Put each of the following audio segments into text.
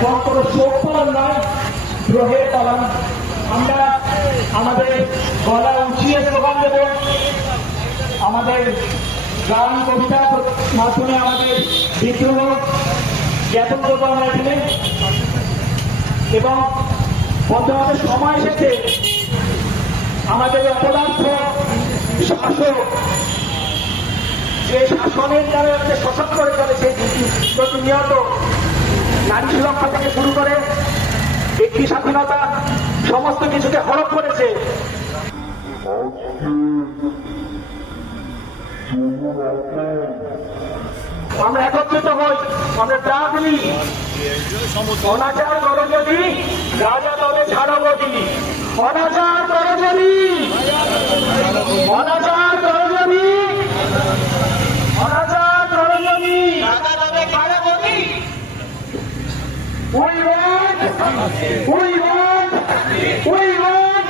এখন কোনো শোক পালন নয়, গ্রহের পালন। আমরা আমাদের গলা উঁচিয়ে স্লোগান দেব, আমাদের গান কবিতার মাধ্যমে আমাদের বিদ্রোহ জ্ঞাপন করবো আমরা এখানে। এবং বর্তমানে সময় এসেছে আমাদের অপদার্থ শাসক, যে শাসনের দ্বারা শোষণ করে চলেছে প্রতিনিয়ত, নারী সুরক্ষা থেকে শুরু করে ব্যক্তি স্বাধীনতা সমস্ত কিছুকে হরপ করেছে। আমরা একত্রিত হই, আমরা ডাক নিই, অনাচার করো যদি রাজা তবে ছাড়ো গদি, অনাচার করো যদি, অনাচার করো যদি, অনাচার করো যদি রাজা তবে ছাড়ো গদি। We want, we want, we want,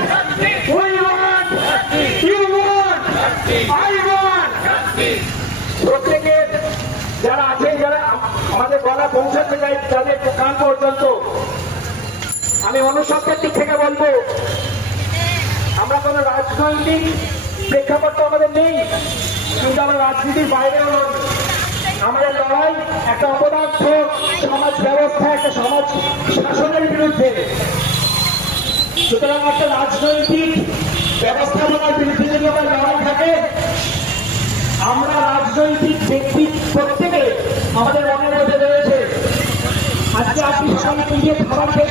we want, you want, I want. প্রত্যেকের যারা আছেন, যারা আমাদের গলা পৌঁছাতে চাই তাদের কান পর্যন্ত আমি অনুশব্দের দিক থেকে বলবো, আমরা কোন রাজনৈতিক প্রেক্ষাপট তো আমাদের নেই, কিন্তু আমরা রাজনীতির বাইরেও নই। আমাদের লড়াই একটা অপদার্থ সমাজ ব্যবস্থা, একটা সমাজ শাসনের বিরুদ্ধে। সুতরাং একটা রাজনৈতিক ব্যবস্থাপনার বিরুদ্ধে যদি আমার লড়াই থাকে, আমরা রাজনৈতিক ব্যক্তি প্রত্যেকে আমাদের মনের মধ্যে রয়েছে। আজকে আপনি সকালে নিজে খাবার খেয়ে